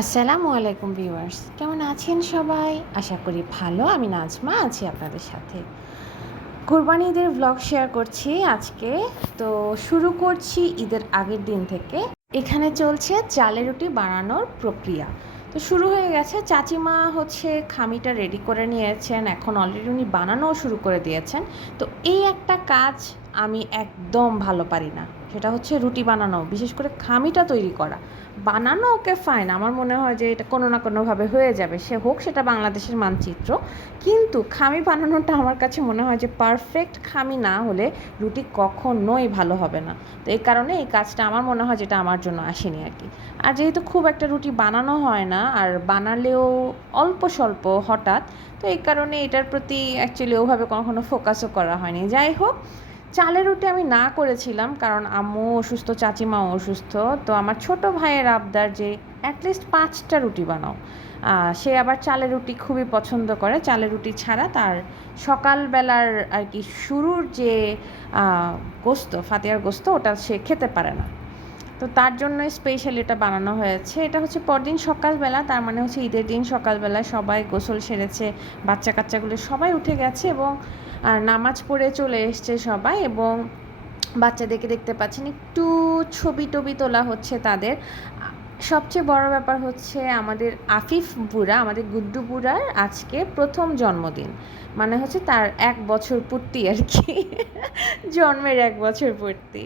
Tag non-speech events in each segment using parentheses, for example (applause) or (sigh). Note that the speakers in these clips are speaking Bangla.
আসসালামু আলাইকুম ভিউয়ার্স, কেমন আছেন সবাই? আশা করি ভালো, আমি নাজমা আছি আপনাদের সাথে। কোরবানি ঈদের ব্লগ শেয়ার করছি আজকে। তো শুরু করছি ঈদের আগের দিন থেকে। এখানে চলছে চালের রুটি বানানোর প্রক্রিয়া। তো শুরু হয়ে গেছে, চাচিমা হচ্ছে খামিটা রেডি করে নিয়েছেন। এখন অলরেডি উনি বানানোও শুরু করে দিয়েছেন। তো এই একটা কাজ আমি একদম ভালো পারি না। সেটা হচ্ছে রুটি বানানো, বিশেষ করে খামিটা তৈরি করা। বানানো ওকে ফাইন আমার মনে হয় যে এটা কোনো না কোনোভাবে হয়ে যাবে, সে হোক সেটা বাংলাদেশের মানচিত্র। কিন্তু খামি বানানোটা আমার কাছে মনে হয় যে পারফেক্ট খামি না হলে রুটি কখনোই ভালো হবে না। তো এই কারণে এই কাজটা আমার মনে হয় যেটা আমার জন্য আসেনি আর কি। আর যেহেতু খুব একটা রুটি বানানো হয় না, আর বানালেও অল্প স্বল্প হঠাৎ, তো এই কারণে এটার প্রতি অ্যাকচুয়ালি ওভাবে কখনো ফোকাসও করা হয়নি। যাই হোক চালের রুটি আমি না করেছিলাম, কারণ আম্মু অসুস্থ, চাচিমাও অসুস্থ। তো আমার ছোট ভাইয়ের আবদার যে অ্যাটলিস্ট পাঁচটা রুটি বানাও। সে আবার চালের রুটি খুবই পছন্দ করে। চালের রুটি ছাড়া তার সকালবেলার আর কি শুরুর যে গোস্ত ফাতিয়ার গোস্ত, ওটা সে খেতে পারে না। তো তার জন্য স্পেশালি এটা বানানো হয়েছে। এটা হচ্ছে পরদিন সকালবেলা, তার মানে হচ্ছে ঈদের দিন সকালবেলা সবাই গোসল সেরেছে বাচ্চা কাচ্চাগুলো সবাই উঠে গেছে এবং নামাজ পড়ে চলে এসছে সবাই এবং বাচ্চাদেরকে দেখতে পাচ্ছেন, একটু ছবি টবি তোলা হচ্ছে তাদের। সবচেয়ে বড় ব্যাপার হচ্ছে আমাদের আফিফ বুড়া, আমাদের গুড্ডু বুড়ার আজকে প্রথম জন্মদিন। মানে হচ্ছে তার এক বছর পূর্তি আর কি, (laughs) জন্মের এক বছর পূর্তি।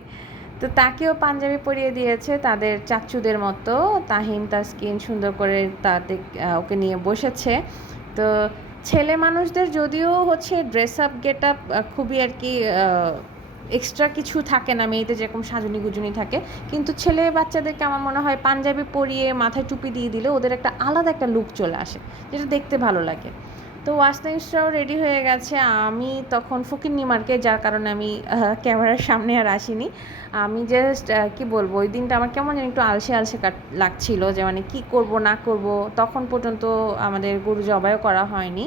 তো তাকেও পাঞ্জাবি পরিয়ে দিয়েছে তাদের চাচুদের মতো। তাহিম তাস্কিন সুন্দর করে তাদের ওকে নিয়ে বসেছে। তো ছেলে মানুষদের যদিও হচ্ছে ড্রেস আপ গেট আপ খুবই আর কি এক্সট্রা কিছু থাকে না, মেয়েদের যেরকম সাজুনি গুজুনি থাকে। কিন্তু ছেলে বাচ্চাদেরকে আমার মনে হয় পাঞ্জাবি পরিয়ে মাথায় টুপি দিয়ে দিলে ওদের একটা আলাদা একটা লুক চলে আসে, যেটা দেখতে ভালো লাগে। তো ওয়াশনাইসটাও রেডি হয়ে গেছে। আমি তখন ফকির নিমারকে যার কারণে আমি ক্যামেরার সামনে আর আসিনি। আমি জাস্ট কি বলব, ওই দিনটা আমার কেমন যেন একটু আলসে আলসে কাট, লাগছিল যে মানে কি করব, না করব, তখন পর্যন্ত আমাদের গরু জবাইও করা হয়নি।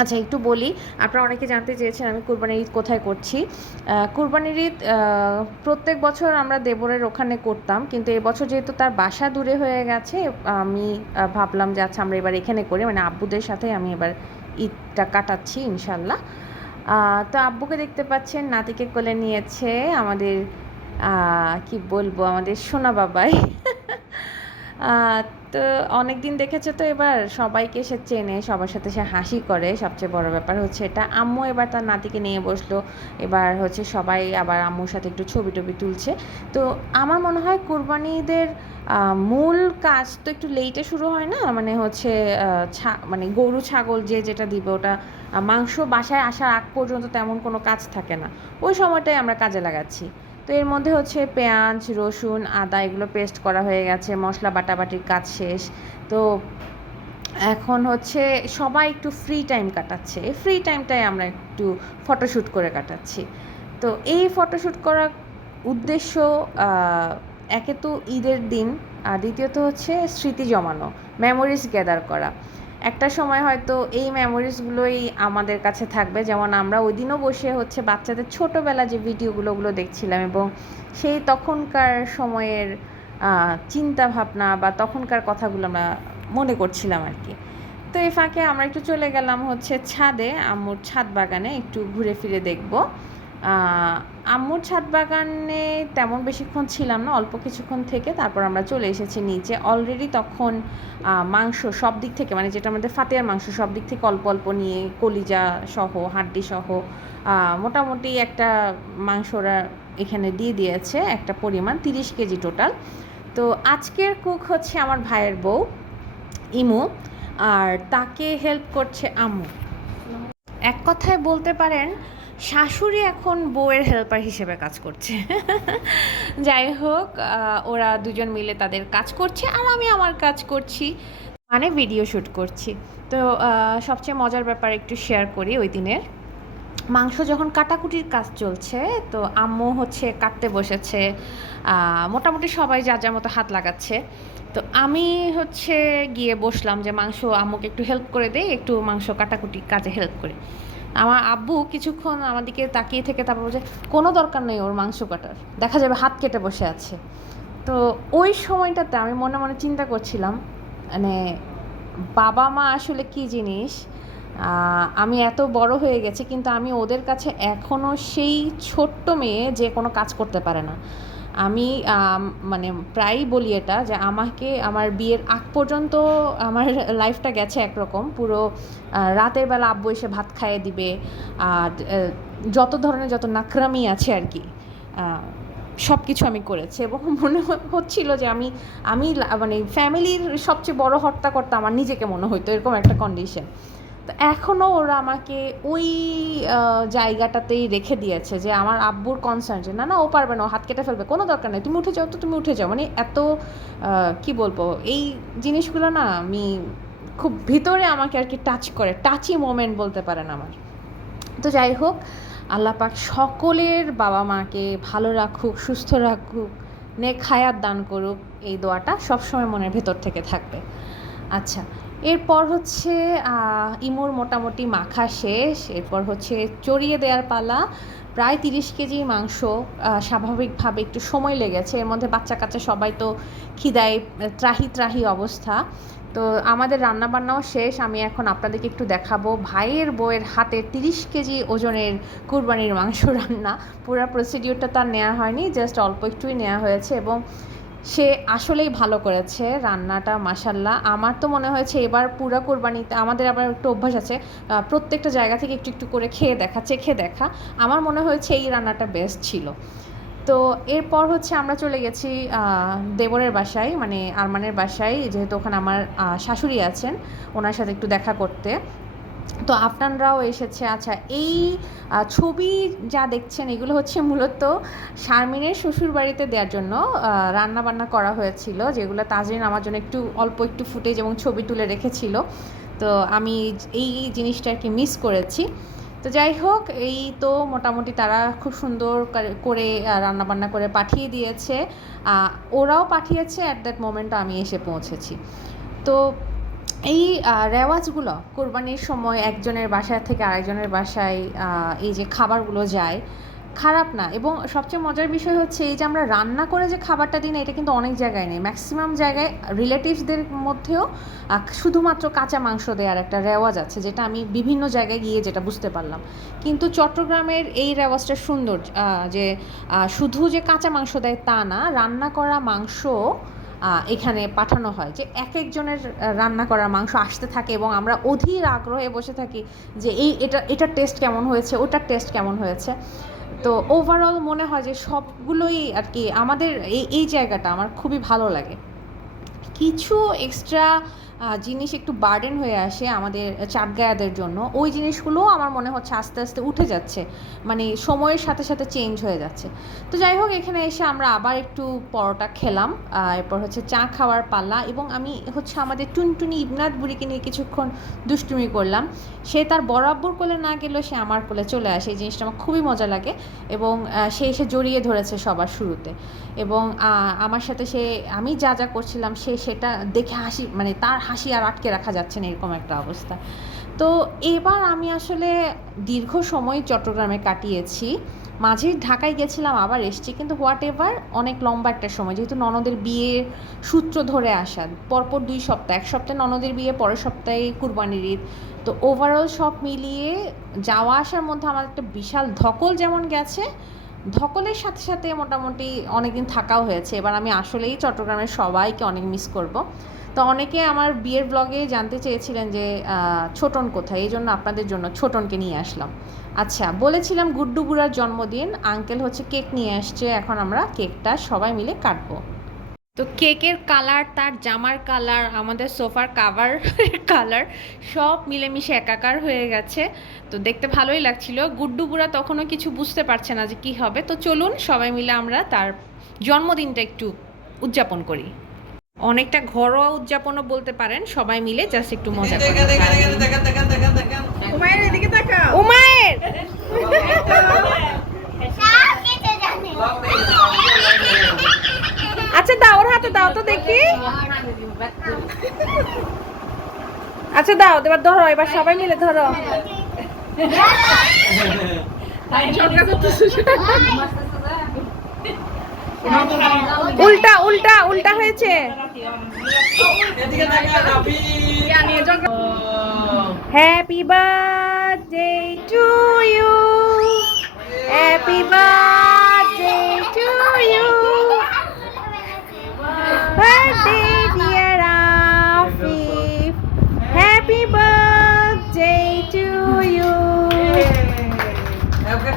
আচ্ছা একটু বলি। আপনারা অনেকে জানতে চেয়েছেন আমি কুরবানির ঈদ কোথায় করছি। কুরবানির ঈদ প্রত্যেক বছর আমরা দেবরের ওখানে করতাম, কিন্তু এবছর যেহেতু তার বাসা দূরে হয়ে গেছে, আমি ভাবলাম যে আচ্ছা আমরা এবার এখানে করি। মানে আব্বুদের সাথে আমি এবার ঈদটা কাটাচ্ছি, ইনশাল্লাহ। তো আব্বুকে দেখতে পাচ্ছেন, নাতিকে কোলে নিয়েছে আমাদের কি বলব, আমাদের সোনা বাবাই। (laughs) তো অনেক দিন দেখেছে তো এবার সবাইকে সে চেনে, সবার সাথে সে হাসি করে। সবচেয়ে বড় ব্যাপার হচ্ছে এটা আম্মু এবার তার নাতিকে নিয়ে বসল। এবার হচ্ছে সবাই আবার আম্মুর সাথে একটু ছবি টবি তুলছে। তো আমার মনে হয় কুরবানিদের মূল কাজ তো একটু লেটে শুরু হয় না? মানে হচ্ছে মানে গরু, ছাগল যে যেটা দিবে ওটা মাংস বাসায় আসার আগ পর্যন্ত তেমন কোনো কাজ থাকে না। ওই সময়টাই আমরা কাজে লাগাচ্ছি। তো এর মধ্যে হচ্ছে পেঁয়াজ, রসুন, আদা এগুলো পেস্ট করা হয়ে গেছে, মশলা বাটাবাটির কাজ শেষ। তো এখন হচ্ছে সবাই একটু ফ্রি টাইম কাটাচ্ছে। এই ফ্রি টাইমটাই আমরা একটু ফটোশ্যুট করে কাটাচ্ছি। তো এই ফটোশ্যুট করার উদ্দেশ্য একে তো ঈদের দিন, আর দ্বিতীয়ত হচ্ছে স্মৃতি জমানো মেমোরিজ গ্যাদার করা। একটা সময় হয়তো এই মেমোরিজগুলোই আমাদের কাছে থাকবে। যেমন আমরা ওই দিনও বসে হচ্ছে বাচ্চাদের ছোটোবেলা যে ভিডিওগুলো ওগুলো দেখছিলাম এবং সেই তখনকার সময়ের চিন্তা ভাবনা বা তখনকার কথাগুলো আমরা মনে করছিলাম আর কি। তো এই ফাঁকে আমরা একটু চলে গেলাম হচ্ছে ছাদে, আম্মুর ছাদ বাগানে একটু ঘুরে ফিরে দেখব। আম্মুর ছাদ বাগানে তেমন বেশিক্ষণ ছিলাম না, অল্প কিছুক্ষণ থেকে তারপর আমরা চলে এসেছি নিচে। অলরেডি তখন মাংস সব দিক থেকে মানে যেটা আমাদের ফাতেয়ার মাংস সব দিক থেকে অল্প অল্প নিয়ে কলিজা সহ, হাড্ডি সহ মোটামুটি একটা মাংসরা এখানে দিয়ে দিয়েছে, একটা পরিমাণ, তিরিশ কেজি টোটাল তো আজকের কুক হচ্ছে আমার ভাইয়ের বউ, ইমু, আর তাকে হেল্প করছে আম্মু। এক কথায় বলতে পারেন শাশুড়ি এখন বউয়ের হেল্পার হিসেবে কাজ করছে। (laughs) যাই হোক ওরা দুজন মিলে তাদের কাজ করছে আর আমি আমার কাজ করছি। মানে ভিডিও শ্যুট করছি। তো সবচেয়ে মজার ব্যাপার একটু শেয়ার করি ওই দিনের। মাংস যখন কাটাকুটির কাজ চলছে, তো আম্মু হচ্ছে কাটতে বসেছে। মোটামুটি সবাই যা যার মতো হাত লাগাচ্ছে। তো আমি হচ্ছে গিয়ে বসলাম যে মাংস আম্মুকে একটু হেল্প করে দেই, একটু মাংস কাটাকুটি কাজে হেল্প করে। আমার আব্বু কিছুক্ষণ আমার দিকে তাকিয়ে থেকে তারপর বলছে, কোনো দরকার নেই ওর মাংস কাটার দেখা যাবে হাত কেটে বসে আছে। তো ওই সময়টাতে আমি মনে মনে চিন্তা করছিলাম মানে বাবা মা আসলে কি জিনিস? আমি এত বড় হয়ে গেছি, কিন্তু আমি ওদের কাছে এখনও সেই ছোট্ট মেয়ে যে কোনো কাজ করতে পারে না। আমি মানে প্রায়ই বলি এটা যে আমাকে, আমার বিয়ের আগ পর্যন্ত আমার লাইফটা গেছে একরকম। পুরো রাতের বেলা আব্বু এসে ভাত খাইয়ে দিবে, আর যত ধরনের যত নাকরামি আছে আর কি সব কিছু আমি করেছি। এবং মনে হচ্ছিল যে আমি আমি মানে ফ্যামিলির সবচেয়ে বড় হর্তাকর্তা আমার নিজেকে মনে হতো এরকম একটা কন্ডিশন তো এখনও ওরা আমাকে ওই জায়গাটাতেই রেখে দিয়েছে যে আমার আব্বুর কনসার্ন যে, না না, ও পারবে না, ও হাত কেটে ফেলবে, কোনো দরকার নেই, তুমি উঠে যাও তো, তুমি উঠে যাও। মানে এত কি বলব, এই জিনিসগুলো না আমি খুব ভিতরে আমাকে আর কি টাচ করে টাচি মোমেন্ট বলতে পারেন আমার। তো যাই হোক, আল্লাহ পাক সকলের বাবা মাকে ভালো রাখুক, সুস্থ রাখুক নে খায়াত দান করুক, এই দোয়াটা সবসময় মনের ভেতর থেকে থাকবে। আচ্ছা এরপর হচ্ছে ইমোর মোটামুটি মাখা শেষ। এরপর হচ্ছে চড়িয়ে দেওয়ার পালা। প্রায় তিরিশ কেজি মাংস স্বাভাবিকভাবে একটু সময় লেগেছে। এর মধ্যে বাচ্চা কাচ্চা সবাই তো খিদায়, ত্রাহি ত্রাহি অবস্থা। তো আমাদের রান্না বান্নাও শেষ। আমি এখন আপনাদেরকে একটু দেখাবো ভাইয়ের বউয়ের হাতে তিরিশ কেজি ওজনের কুরবানির মাংস রান্না। পুরো প্রসিডিউরটা তার নেওয়া হয়নি জাস্ট অল্প একটুই নেওয়া হয়েছে এবং সে আসলেই ভালো করেছে রান্নাটা মাসাল্লাহ আমার তো মনে হয়েছে এবার পুরা কোরবানিতে, আমাদের আবার একটু অভ্যাস আছে প্রত্যেকটা জায়গা থেকে একটু একটু করে খেয়ে দেখা, চেখে দেখা। আমার মনে হয়েছে এই রান্নাটা বেস্ট ছিল। তো এরপর হচ্ছে আমরা চলে গেছি দেবরের বাসায় মানে আরমানের বাসায়, যেহেতু ওখানে আমার শাশুড়ি আছেন, ওনার সাথে একটু দেখা করতে। তো আফনানরাও এসেছে। আচ্ছা এই ছবি যা দেখছেন, এগুলো হচ্ছে মূলত শারমিনের শ্বশুর বাড়িতে দেওয়ার জন্য রান্না বান্না করা হয়েছিল, যেগুলো তাজরিন আমার জন্য একটু, অল্প একটু ফুটেজ এবং ছবি তুলে রেখেছিল। তো আমি এই জিনিসটা আর কি মিস করেছি। তো যাই হোক, এই তো মোটামুটি তারা খুব সুন্দর করে- করে রান্না বান্না করে পাঠিয়ে দিয়েছে। ওরাও পাঠিয়েছে অ্যাট দ্যাট মোমেন্ট আমি এসে পৌঁছেছি। তো এই রেওয়াজগুলো কোরবানির সময় একজনের বাসা থেকে আরেকজনের বাসায় এই যে খাবারগুলো যায়, খারাপ না। এবং সবচেয়ে মজার বিষয় হচ্ছে এই যে আমরা রান্না করে যে খাবারটা দিই না, এটা কিন্তু অনেক জায়গায় নেই। ম্যাক্সিমাম জায়গায় রিলেটিভসদের মধ্যেও শুধুমাত্র কাঁচা মাংস দেওয়ার একটা রেওয়াজ আছে, যেটা আমি বিভিন্ন জায়গায় গিয়ে যেটা বুঝতে পারলাম। কিন্তু চট্টগ্রামের এই রেওয়াজটা সুন্দর যে শুধু যে কাঁচা মাংস দেয় তা না, রান্না করা মাংস এখানে পাঠানো হয় যে এক একজনের রান্না করার মাংস আসতে থাকে এবং আমরা অধীর আগ্রহে বসে থাকি যে এই, এটা এটার টেস্ট কেমন হয়েছে, ওটার টেস্ট কেমন হয়েছে। তো ওভারঅল মনে হয় যে সবগুলোই আর কি আমাদের এই এই জায়গাটা আমার খুবই ভালো লাগে। কিছু এক্সট্রা জিনিস একটু বার্ডেন হয়ে আসে আমাদের চাটগায়াদের জন্য, ওই জিনিসগুলোও আমার মনে হচ্ছে আস্তে আস্তে উঠে যাচ্ছে মানে সময়ের সাথে সাথে চেঞ্জ হয়ে যাচ্ছে। তো যাই হোক, এখানে এসে আমরা আবার একটু পরোটা খেলাম এরপর হচ্ছে চা খাওয়ার পাল্লা এবং আমি হচ্ছে আমাদের টুনটুনি ইবনাথ বুড়িকে নিয়ে কিছুক্ষণ দুষ্টুমি করলাম। সে তার বরাবর কোলে না গেলেও সে আমার কোলে চলে আসে, এই জিনিসটা আমার খুবই মজা লাগে এবং সে এসে জড়িয়ে ধরেছে সবার শুরুতে এবং আমার সাথে সে, আমি যা যা করছিলাম সে সেটা দেখে হাসি মানে তার হাসি আর আটকে রাখা যাচ্ছে না, এরকম একটা অবস্থা। তো এবার আমি আসলে দীর্ঘ সময় চট্টগ্রামে কাটিয়েছি। মাঝে ঢাকায় গেছিলাম, আবার এসেছি, কিন্তু হোয়াট এভার অনেক লম্বা একটা সময়। যেহেতু ননদের বিয়ের সূত্র ধরে আসা, পরপর দুই সপ্তাহ, এক সপ্তাহে ননদের বিয়ে, পরের সপ্তাহে কুরবানির ঈদ। তো ওভারঅল সব মিলিয়ে যাওয়া আসার মধ্যে আমার একটা বিশাল ধকল যেমন গেছে, ধকলের সাথে সাথে মোটামুটি অনেকদিন থাকাও হয়েছে। এবার আমি আসলেই চট্টগ্রামের সবাইকে অনেক মিস করব। তো অনেকে আমার বিয়ের ব্লগে জানতে চেয়েছিলেন যে ছোটন কোথায়? এই জন্য আপনাদের জন্য ছোটনকে নিয়ে আসলাম। আচ্ছা বলেছিলাম গুড্ডু বুড়ার জন্মদিন। আঙ্কেল হচ্ছে কেক নিয়ে আসছে। এখন আমরা কেকটা সবাই মিলে কাটবো। তো কেকের কালার তার জামার কালার আমাদের সোফার কাভার কালার সব মিলেমিশে একাকার হয়ে গেছে। তো দেখতে ভালোই লাগছিল। গুড্ডু বুড়া তখনও কিছু বুঝতে পারছে না যে কি হবে। তো চলুন সবাই মিলে আমরা তার জন্মদিনটা একটু উদযাপন করি। অনেকটা ঘরোয়া উদযাপনও বলতে পারেন সবাই মিলে জাস্ট একটু মজা করি উমায়ের এদিকে তাকাও। উমায়ের আচ্ছা দাও ওর হাতে দাও তো দেখি। আচ্ছা দাও এবার ধরো এবার সবাই মিলে ধরো। উল্টা হয়েছে? Happy birthday to you happy birthday to you birthday dear Afif happy birthday to you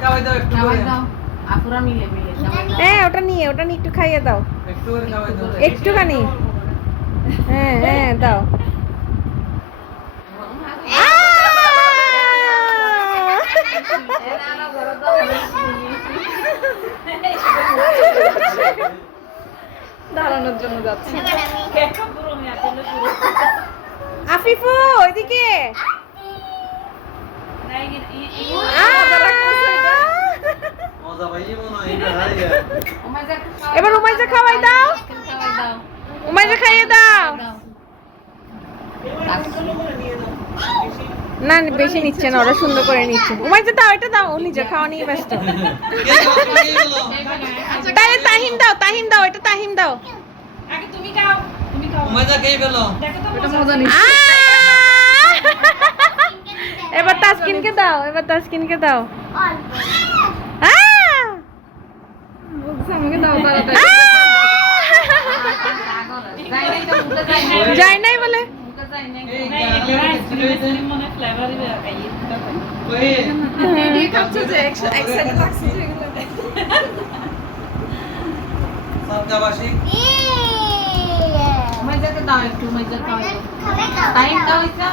খাওয়াই দাও একটু আপুরা মিলে মিলে হ্যাঁ ওটা নিয়ে ওটা নিয়ে একটু খাইয়ে দাও। একটু করে দাও। একটুখানি। হ্যাঁ হ্যাঁ দাও। দাঁড়ানোর জন্য যাচ্ছে। আফিফু ওইদিকে মজা পাইয়ে মনে হয় এটা হারিয়ে এবার উমাইজা খাওয়াই দাও। উমাইজা খাইয়ে দাও। না বেশি নিচ্ছে না ওরা সুন্দর করে নিচ্ছে। উমাইজা দাও এটা দাও ও নিজে খাওয়া নিয়ে ব্যস্ত। তাহলে তাহিম দাও তাহিম দাও এটা তাহিম দাও। মজা। কে পেল আহ! এবার তাসকিনকে দাও এবার তাসকিনকে দাও। আহ! যায় নাই বলে সাতগাবাসী মজাকে দাও একটু মজা খাওয়াই টাইম দাও ইচ্ছা